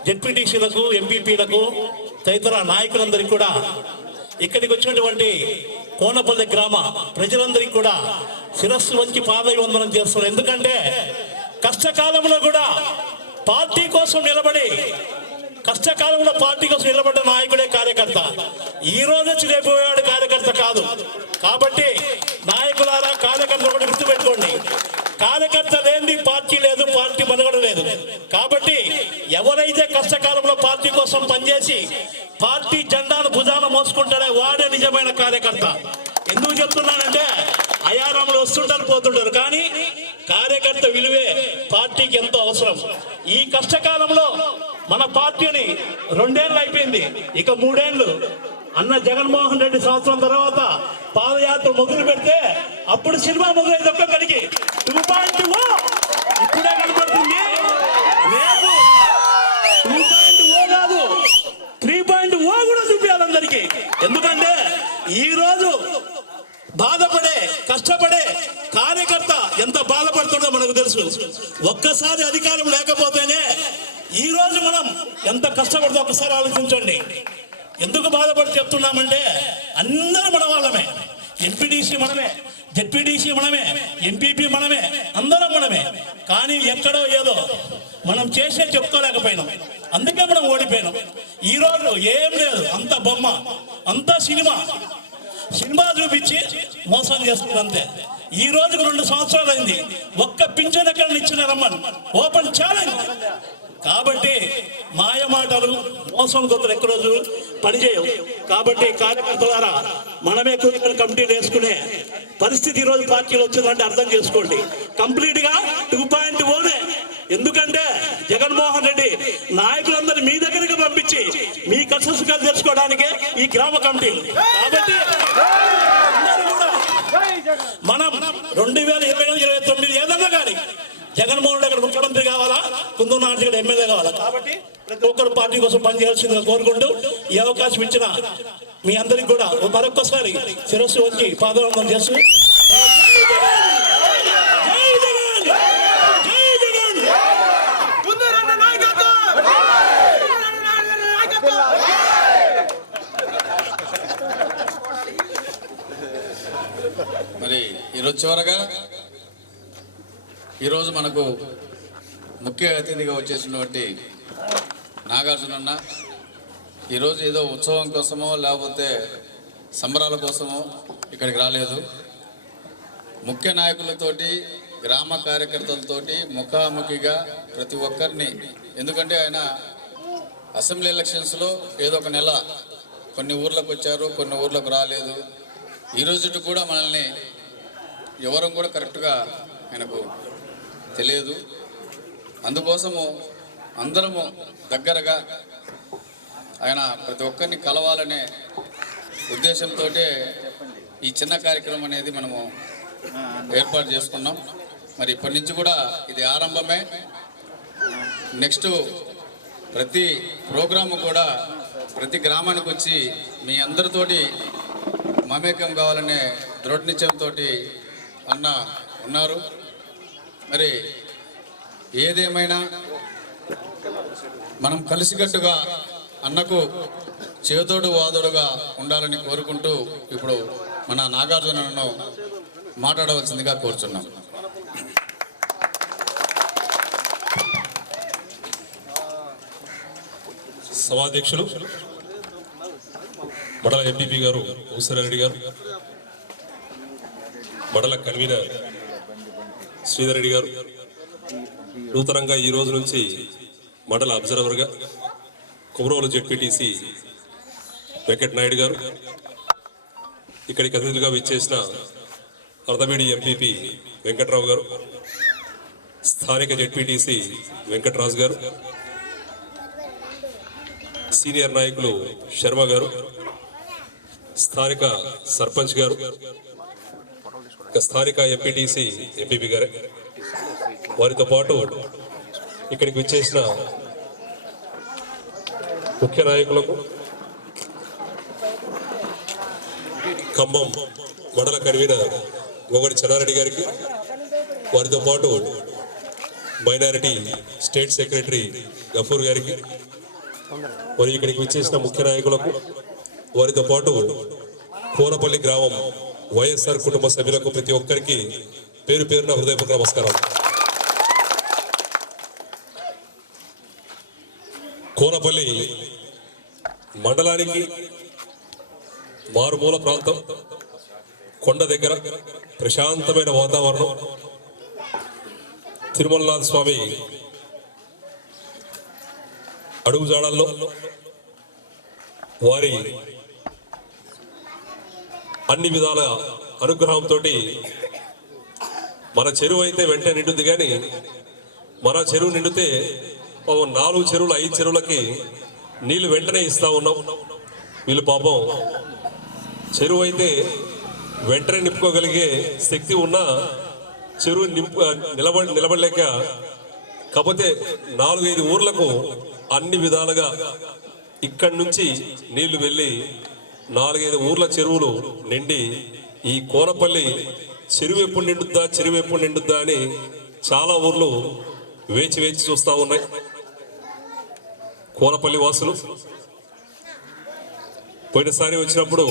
జెడ్పీటీసీలకు, ఎంపీపీలకు, తదితర నాయకులందరికీ కూడా, ఇక్కడికి వచ్చినటువంటి కోనపల్లి గ్రామ ప్రజలందరికీ కూడా శిరస్సు వంచి పాదాభివందనం చేస్తున్నారు. ఎందుకంటే కష్టకాలంలో కూడా పార్టీ కోసం నిలబడి, కష్టకాలంలో పార్టీ కోసం నిలబడ్డ నాయకుడే కార్యకర్త. ఈ రోజు వచ్చి రేపోయాడు కార్యకర్త కాదు. కాబట్టి నాయకులారా, కార్యకర్తలు కూడా గుర్తుపెట్టుకోండి, కార్యకర్త లేని పార్టీ లేదు, పార్టీ మనుగడ లేదు. కాబట్టి ఎవరైతే కష్టకాలంలో పార్టీ కోసం పనిచేసి పార్టీ జెండాను భుజాన మోసుకుంటాడే వాడే నిజమైన కార్యకర్త. ఎందుకు చెప్తున్నానంటే అయారాములు వస్తుంటారు, పోతుంటారు, కానీ కార్యకర్త విలువే పార్టీకి ఎంతో అవసరం. ఈ కష్టకాలంలో మన పార్టీని 2 ఏళ్ళు అయిపోయింది, ఇక 3 ఏళ్ళు. అన్న జగన్మోహన్ రెడ్డి సంవత్సరం తర్వాత పాదయాత్ర మొదలు పెడితే అప్పుడు సినిమా మొదలైంది ఒక్కొక్కడికి 2.0 ఇప్పుడే కనపడుతుంది. రేపు 2.0 కాదు, 3.0 కూడా చూపించాలి అందరికీ. ఎందుకంటే ఈ రోజు బాధపడే, కష్టపడే కార్యకర్త ఎంత బాధపడుతుందో మనకు తెలుసు. ఒక్కసారి అధికారం లేకపోతేనే ఈ రోజు మనం ఎంత కష్టపడుతుందో ఒక్కసారి ఆలోచించండి. ఎందుకు బాధపడి చెప్తున్నామంటే అందరూ మన వాళ్ళమే, ఎంపీటీసీ మనమే, జెడ్పీటీసీ మనమే, ఎంపీపీ మనమే, అందరం మనమే. కానీ ఎక్కడో ఏదో మనం చేసే చెప్పుకోలేకపోయినాం, అందుకే మనం ఓడిపోయినాం. ఈ రోజు ఏం లేదు, అంత బొమ్మ, అంత సినిమా చూపించి మోసం చేస్తుంది అంతే. ఈ రోజుకు 2 సంవత్సరాలు అయింది, ఒక్క పింఛన్ ఎక్కడ ఇచ్చినారమ్మని ఓపెన్ ఛాలెంజ్. కాబట్టి మాయ మాటలు, మోసం గొంతులు ఎక్కరోజు పనిచేయవు. కాబట్టి కార్యకర్తలారా, మనమే కూర్చొని కమిటీలు వేసుకునే పరిస్థితి ఈ రోజు పార్టీలో వచ్చిందంటే అర్థం చేసుకోండి. కంప్లీట్ గా 2.0నే. ఎందుకంటే జగన్మోహన్ రెడ్డి నాయకులందరూ మీ దగ్గరికి పంపించి మీ కష్టసుఖాలు తెలుసుకోవడానికే ఈ గ్రామ కమిటీ. కాబట్టి మనం 2029 ఏదన్నా కానీ జగన్మోహన్ రెడ్డి ముఖ్యమంత్రి కావాలా, కుందూరు నాగార్జున ఎమ్మెల్యే కావాలా. కాబట్టి ప్రతి ఒక్కరు పార్టీ కోసం పనిచేయాల్సిందిగా కోరుకుంటూ ఈ అవకాశం ఇచ్చిన మీ అందరికి కూడా మరొక్కసారి శిరస్సు వచ్చి పాదవందనం చేస్తూ మరి ఈరోజు చివరగా ఈరోజు మనకు ముఖ్య అతిథిగా వచ్చేసినటువంటి నాగార్జునన్న ఈరోజు ఏదో ఉత్సవం కోసమో లేకపోతే సంబరాల కోసమో ఇక్కడికి రాలేదు. ముఖ్య నాయకులతోటి, గ్రామ కార్యకర్తలతోటి ముఖాముఖిగా ప్రతి ఒక్కరిని, ఎందుకంటే ఆయన అసెంబ్లీ ఎలక్షన్స్లో ఏదో ఒక నెల కొన్ని ఊర్లకు వచ్చారు, కొన్ని ఊర్లకు రాలేదు. ఈరోజు కూడా మనల్ని ఎవరం కూడా కరెక్ట్గా ఆయనకు తెలియదు. అందుకోసము అందరము దగ్గరగా ఆయన ప్రతి ఒక్కరిని కలవాలనే ఉద్దేశంతో ఈ చిన్న కార్యక్రమం అనేది మనము ఏర్పాటు చేసుకున్నాం. మరి ఇప్పటి నుంచి కూడా ఇది ఆరంభమే. నెక్స్ట్ ప్రతి ప్రోగ్రాము కూడా ప్రతి గ్రామానికి వచ్చి మీ అందరితోటి మమేకం కావాలనే దృఢ నిశ్చయంతో అన్న ఉన్నారు. మరి ఏదేమైనా మనం కలిసికట్టుగా అన్నకు చేదోడు వాదోడుగా ఉండాలని కోరుకుంటూ ఇప్పుడు మన నాగార్జునను మాట్లాడవలసిందిగా కోరుచున్నాం. సభాధ్యక్షులు మండల ఎంపీపీ గారు ఊసరారెడ్డి గారు, మండల కన్వీనర్ శ్రీధర్ రెడ్డి గారు, నూతనంగా ఈ రోజు నుంచి మండల అబ్జర్వర్గా కుమరోలు జెడ్పీటీసీ వెంకట్ నాయుడు గారు, ఇక్కడికి అతిథులుగా విచ్చేసిన అర్ధమేడి ఎంపీపీ వెంకట్రావు గారు, స్థానిక జెడ్పీటీసీ వెంకట్రాజు గారు, సీనియర్ నాయకులు శర్మ గారు, స్థానిక సర్పంచ్ గారు, స్థానిక ఎంపీటీసీ ఎంపీపీ గారు, వారితో పాటు ఇక్కడికి విచ్చేసిన ముఖ్య నాయకులకు, ఖమ్మం మండల కన్వీనర్ గోగడి చెన్నారెడ్డి గారికి, వారితో పాటు మైనారిటీ స్టేట్ సెక్రటరీ గఫూర్ గారికి, మరి ఇక్కడికి విచ్చేసిన ముఖ్య నాయకులకు, వారితో పాటు కోనపల్లి గ్రామం వైఎస్ఆర్ కుటుంబ సభ్యులకు ప్రతి ఒక్కరికి పేరు పేరున హృదయపూర్వక నమస్కారం. కోనపల్లి మండలానికి మారుమూల ప్రాంతం, కొండ దగ్గర ప్రశాంతమైన వాతావరణం, తిరుమలనాథ స్వామి అడుగుజాడల్లో వారి అన్ని విధాల అనుగ్రహంతో మన చెరువు అయితే వెంటనే నిండుద్ది, కానీ మన చెరువు నిండితే 4 చెరువులు 5 చెరువులకి నీళ్లు వెంటనే ఇస్తా ఉన్నాం. వీళ్ళు పాపం చెరువు అయితే వెంటనే నింపుకోగలిగే శక్తి ఉన్న చెరువు నిలబడలేక, కాకపోతే 4-5 ఊర్లకు అన్ని విధాలుగా ఇక్కడి నుంచి నీళ్లు వెళ్ళి 4-5 ఊర్ల చెరువులు నిండి ఈ కోనపల్లి చెరువు ఎప్పుడు నిండుద్దా అని చాలా ఊర్లు వేచి చూస్తా ఉన్నాయి. కోనపల్లి వాసులు పోయినసారి వచ్చినప్పుడు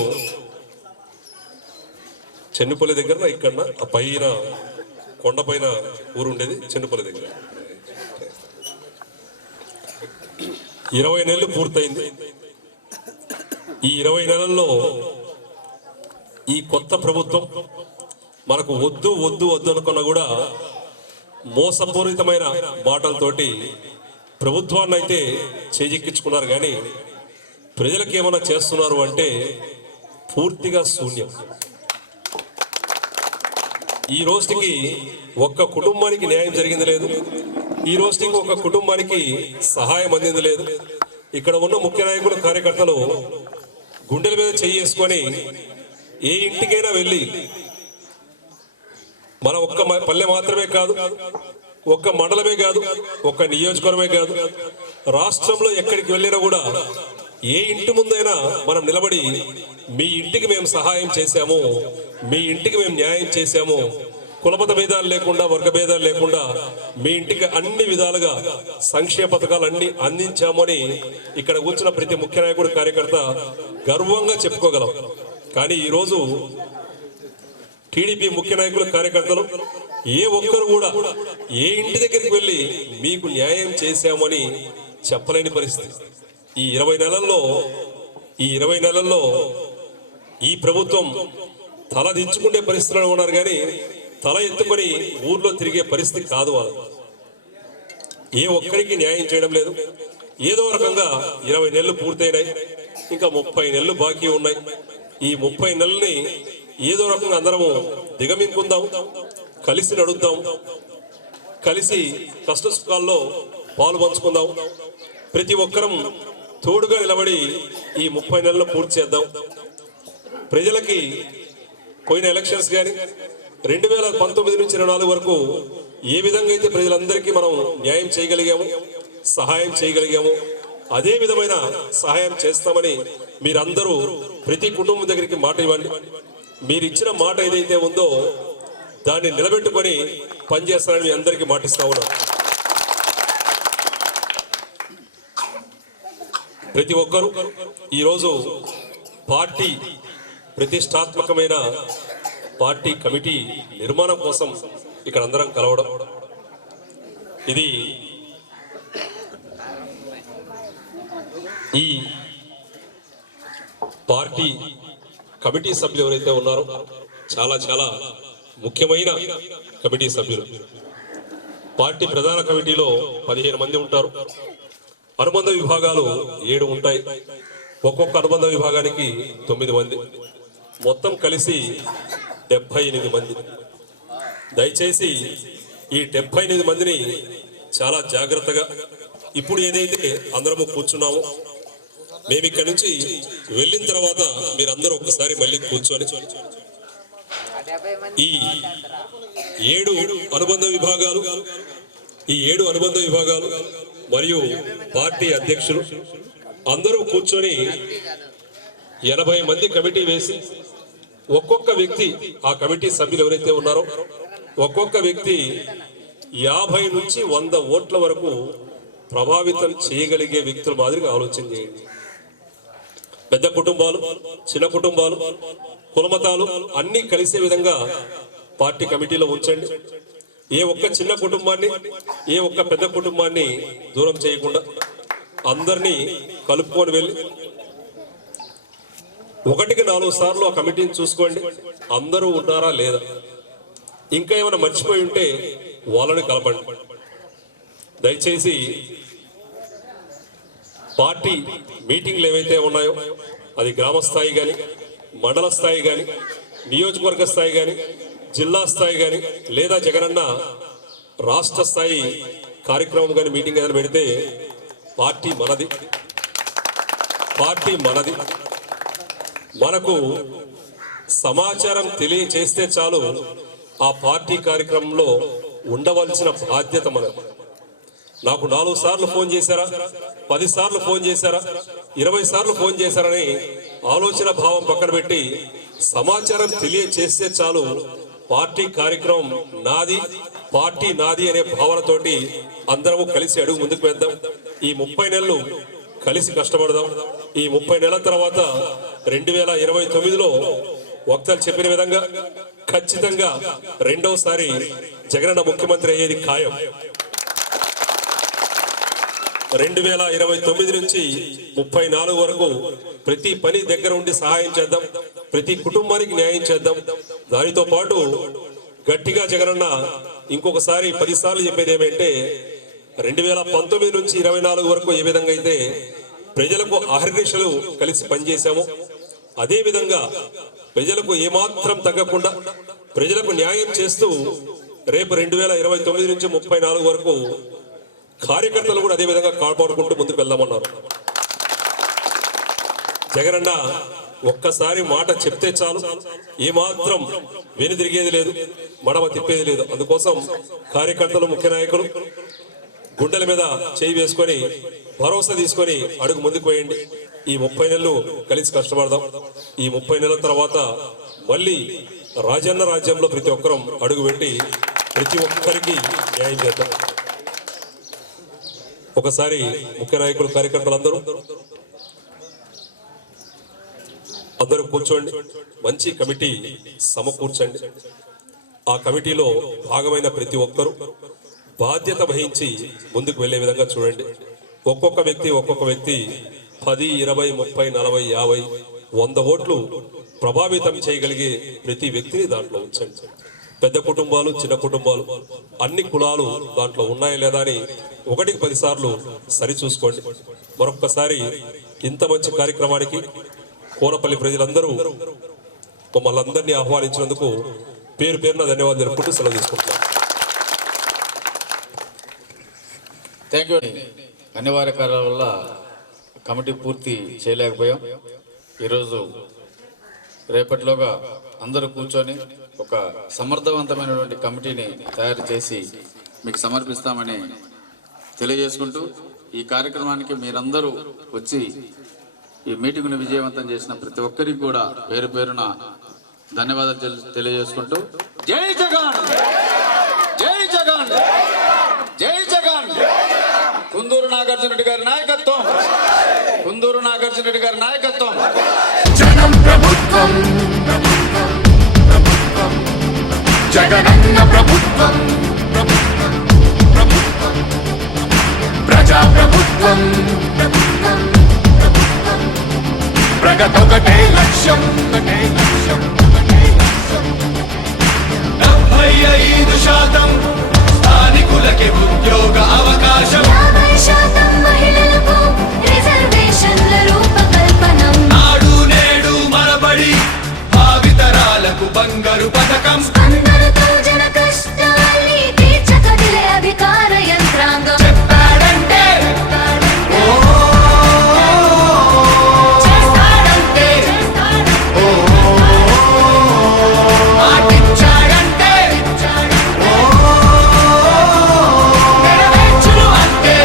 చెన్నుపల్లి దగ్గర ఇక్కడ ఆ పైన కొండపైన ఊరు ఉండేది, చెన్నుపల్లి దగ్గర 20 నెలలు పూర్తయింది. ఈ 20 నెలల్లో ఈ కొత్త ప్రభుత్వం మనకు వద్దు అనుకున్నా కూడా మోసపూరితమైన మాటలతోటి ప్రభుత్వాన్ని అయితే చేజిక్కించుకున్నారు, కానీ ప్రజలకు ఏమైనా చేస్తున్నారు అంటే పూర్తిగా శూన్యం. ఈ రోజుకి ఒక్క కుటుంబానికి న్యాయం జరిగింది లేదు, ఈ రోజుకి ఒక కుటుంబానికి సహాయం అందింది లేదు. ఇక్కడ ఉన్న ముఖ్య నాయకులు కార్యకర్తలు గుండెల మీద చేసుకొని ఏ ఇంటికైనా వెళ్ళి మన ఒక్క పల్లె మాత్రమే కాదు, ఒక్క మండలమే కాదు, ఒక్క నియోజకవర్గమే కాదు, రాష్ట్రంలో ఎక్కడికి వెళ్ళినా కూడా ఏ ఇంటి ముందైనా మనం నిలబడి మీ ఇంటికి మేము సహాయం చేశాము, మీ ఇంటికి మేము న్యాయం చేశాము, కులమత భేదాలు లేకుండా, వర్గ భేదాలు లేకుండా మీ ఇంటికి అన్ని విధాలుగా సంక్షేమ పథకాలు అన్ని అందించామని ఇక్కడ కూర్చున్న ప్రతి ముఖ్య నాయకుడు కార్యకర్త గర్వంగా చెప్పుకోగలం. కానీ ఈరోజు టీడీపీ ముఖ్య నాయకులు కార్యకర్తలు ఏ ఒక్కరు కూడా ఏ ఇంటి దగ్గరికి వెళ్ళి మీకు న్యాయం చేశామని చెప్పలేని పరిస్థితి. ఈ 20 నెలల్లో ఈ ప్రభుత్వం తల దించుకునే పరిస్థితుల్లో ఉన్నారు, కానీ తల ఎత్తుకొని ఊర్లో తిరిగే పరిస్థితి కాదు. వాళ్ళు ఏ ఒక్కరికి న్యాయం చేయడం లేదు. ఏదో రకంగా 20 నెలలు పూర్తయినాయి, ఇంకా 30 నెలలు బాకీ ఉన్నాయి. ఈ 30 నెలల్ని ఏదో రకంగా అందరము దిగమింగుకుందాం, కలిసి నడుద్దాం, కలిసి కష్ట సుఖాల్లో పాలు పంచుకుందాం, ప్రతి ఒక్కరం తోడుగా నిలబడి ఈ 30 నెలలు పూర్తి చేద్దాం. ప్రజలకి పోయిన ఎలక్షన్స్ కానీ 2019 నుంచి 24 వరకు ఏ విధంగా అయితే ప్రజలందరికీ మనం న్యాయం చేయగలిగాము, సహాయం చేయగలిగాము, అదే విధమైన సహాయం చేస్తామని మీరందరూ ప్రతి కుటుంబం దగ్గరికి మాట ఇవ్వండి. మీరు ఇచ్చిన మాట ఏదైతే ఉందో దాన్ని నిలబెట్టుకొని పనిచేస్తారని మీ అందరికీ మాటిస్తా ఉన్నాను. ప్రతి ఒక్కరూ ఈరోజు పార్టీ ప్రతిష్టాత్మకమైన పార్టీ కమిటీ నిర్మాణం కోసం ఇక్కడ అందరం కలవడం, ఇది పార్టీ కమిటీ సభ్యులు ఎవరైతే ఉన్నారో చాలా చాలా ముఖ్యమైన కమిటీ సభ్యులు. పార్టీ ప్రధాన కమిటీలో 15 మంది ఉంటారు. అనుబంధ విభాగాలు 7 ఉంటాయి. ఒక్కొక్క అనుబంధ విభాగానికి 9 మంది, మొత్తం కలిసి 78 మంది. దయచేసి ఈ 78 మందిని చాలా జాగ్రత్తగా, ఇప్పుడు ఏదైతే అందరము కూర్చున్నామో మేము ఇక్కడి నుంచి వెళ్ళిన తర్వాత మీరందరూ ఒక్కసారి మళ్ళీ కూర్చొని ఈ 7 అనుబంధ విభాగాలు మరియు పార్టీ అధ్యక్షులు అందరూ కూర్చొని 80 మంది కమిటీ వేసి ఒక్కొక్క వ్యక్తి, ఆ కమిటీ సభ్యులు ఎవరైతే ఉన్నారో ఒక్కొక్క వ్యక్తి 50 నుంచి 100 ఓట్ల వరకు ప్రభావితం చేయగలిగే వ్యక్తుల మాదిరిగా ఆలోచన చేయండి. పెద్ద కుటుంబాలు, చిన్న కుటుంబాలు, కులమతాలు అన్ని కలిసే విధంగా పార్టీ కమిటీలో ఉంచండి. ఏ ఒక్క చిన్న కుటుంబాన్ని, ఏ ఒక్క పెద్ద కుటుంబాన్ని దూరం చేయకుండా అందరినీ కలుపుకొని వెళ్ళి 1కి 4 సార్లు ఆ కమిటీని చూసుకోండి, అందరూ ఉన్నారా లేదా. ఇంకా ఏమైనా మర్చిపోయి ఉంటే వాళ్ళని కలపండి. దయచేసి పార్టీ మీటింగ్లు ఏవైతే ఉన్నాయో అది గ్రామ స్థాయి కానీ, మండల స్థాయి కానీ, నియోజకవర్గ స్థాయి కానీ, జిల్లా స్థాయి కానీ, లేదా జగనన్న రాష్ట్ర స్థాయి కార్యక్రమం కానీ మీటింగ్ ఏదైనా పెడితే పార్టీ మనది, మనకు సమాచారం తెలియచేస్తే చాలు ఆ పార్టీ కార్యక్రమంలో ఉండవలసిన బాధ్యత మనది. నాకు 4 సార్లు ఫోన్ చేశారా, 10 సార్లు ఫోన్ చేశారా, 20 సార్లు ఫోన్ చేశారని ఆలోచన భావం పక్కన పెట్టి సమాచారం తెలియచేస్తే చాలు పార్టీ కార్యక్రమం నాది, పార్టీ నాది అనే భావనతోటి అందరము కలిసి అడుగు ముందుకు వేద్దాం. ఈ 30 నెలలు కలిసి కష్టపడదాం. ఈ 30 నెలల తర్వాత 2029లో వక్తలు చెప్పిన విధంగా ఖచ్చితంగా రెండవసారి జగనన్న ముఖ్యమంత్రి అయ్యేది ఖాయం. 2029 నుంచి 34 వరకు ప్రతి పని దగ్గర ఉండి సహాయం చేద్దాం, ప్రతి కుటుంబానికి న్యాయం చేద్దాం. దానితో పాటు గట్టిగా జగనన్న ఇంకొకసారి 10 సార్లు చెప్పేది ఏమంటే 2019 నుంచి 24 వరకు ఏ విధంగా అయితే ప్రజలకు అహర్నిశలు కలిసి పనిచేశామో అదే విధంగా ప్రజలకు ఏమాత్రం తగ్గకుండా ప్రజలకు న్యాయం చేస్తూ రేపు 2029 నుంచి 34 వరకు కార్యకర్తలు కూడా అదే విధంగా కాపాడుకుంటూ ముందుకు వెళ్దామన్నారు. జగనన్న ఒక్కసారి మాట చెప్తే చాలు, ఏమాత్రం వెనుదిరిగేది లేదు, మడమ తిప్పేది లేదు. అందుకోసం కార్యకర్తలు, ముఖ్య నాయకులు గుండెల మీద చేయి వేసుకొని భరోసా తీసుకొని అడుగు ముందుకు వేయండి. ఈ 30 నెలలు కలిసి కష్టపడదాం. ఈ 30 నెలల తర్వాత మళ్ళీ రాజన్న రాజ్యంలో ప్రతి ఒక్కరం అడుగు పెట్టి ప్రతి ఒక్కరికి న్యాయం చేద్దాం. ఒకసారి ముఖ్య నాయకులు, కార్యకర్తలు అందరూ కూర్చోండి. మంచి కమిటీ సమకూర్చండి. ఆ కమిటీలో భాగమైన ప్రతి ఒక్కరూ బాధ్యత వహించి ముందుకు వెళ్లే విధంగా చూడండి. ఒక్కొక్క వ్యక్తి 10, 20, 30, 40, 50, 100 ఓట్లు ప్రభావితం చేయగలిగే ప్రతి వ్యక్తిని దాంట్లో ఉంచండి. పెద్ద కుటుంబాలు, చిన్న కుటుంబాలు, అన్ని కులాలు దాంట్లో ఉన్నాయా లేదా అని 1కి 10 సార్లు సరి చూసుకోండి. మరొక్కసారి ఇంత మంచి కార్యక్రమానికి కోనపల్లి ప్రజలందరూ మమ్మల్ని అందరినీ ఆహ్వానించినందుకు పేరు పేరున ధన్యవాదాలు తెలుపుకుంటూ సెలవు తీసుకుంటున్నాను. Thank you. అనివార్య కారణాల వల్ల కమిటీ పూర్తి చేయలేకపోయాం. ఈరోజు రేపటిలోగా అందరూ కూర్చొని ఒక సమర్థవంతమైనటువంటి కమిటీని తయారు చేసి మీకు సమర్పిస్తామని తెలియజేసుకుంటూ ఈ కార్యక్రమానికి మీరందరూ వచ్చి ఈ మీటింగ్ను విజయవంతం చేసిన ప్రతి ఒక్కరికి కూడా పేరు పేరున ధన్యవాదాలు తెలియజేసుకుంటూ జై జగన్, జై జగన్, జై జగన్. కుందూరు నాగార్జున రెడ్డి గారి నాయకత్వం, కుందూరు నాగార్జున రెడ్డి గారి నాయకత్వం. జనం ప్రభుత్వం, జగనన్న ప్రభుత్వం, ప్రజా ప్రభుత్వం, ప్రగతొకటే లక్ష్యం 75% స్థానికులకి ఉద్యోగ అవకాశం 50% మహిళలకు రిజర్వేషన్ల రూపకల్పనం నాడు నేడు మనబడి భావితరాలకు బంగారు పథకం స్పందనతో జన కష్టాల్ని తీర్చకదిలే అధికార యంత్రాంగం చెప్పాడంటే చేస్తాడంటే మాటిచ్చాడంటే నెరవేర్చును అంటే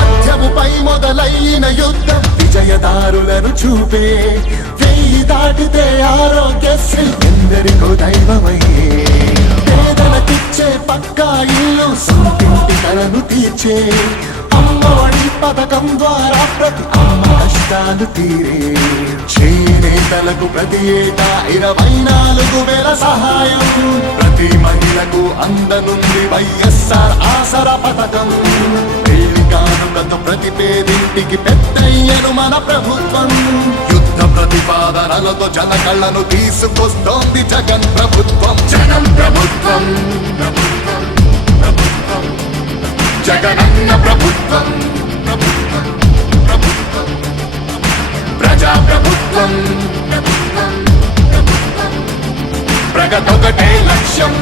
మధ్యముపై మొదలైన యుద్ధం విజయదారులను చూపే వెయ్యి దాటితే ఆరోగ్యశ్రీ ఎందరికో దైవమయ్యే పేదలకిచ్చే పక్కా ఇల్లు సొంతింటి కలను తీర్చే అమ్మఒడి పథకం ద్వారా ప్రతి అమ్మ కష్టాలు తీరే చేనేతలకు ప్రతి ఏటా 24,000 సహాయం ప్రతి మహిళకు అందనుంది వైఎస్ఆర్ ఆసరా పథకం పెళ్లి కానుకతో ప్రతి పేదింటికి పెద్దయ్యను మన ప్రభుత్వం యుద్ధ ప్రతిపాదనలతో జన కళ్ళను తీసుకొస్తోంది జగన్ ప్రభుత్వం జనం ప్రభుత్వం జగనన్న ప్రభుత్వం ప్రజా ప్రభుత్వం ప్రగతొకటే లక్ష్యం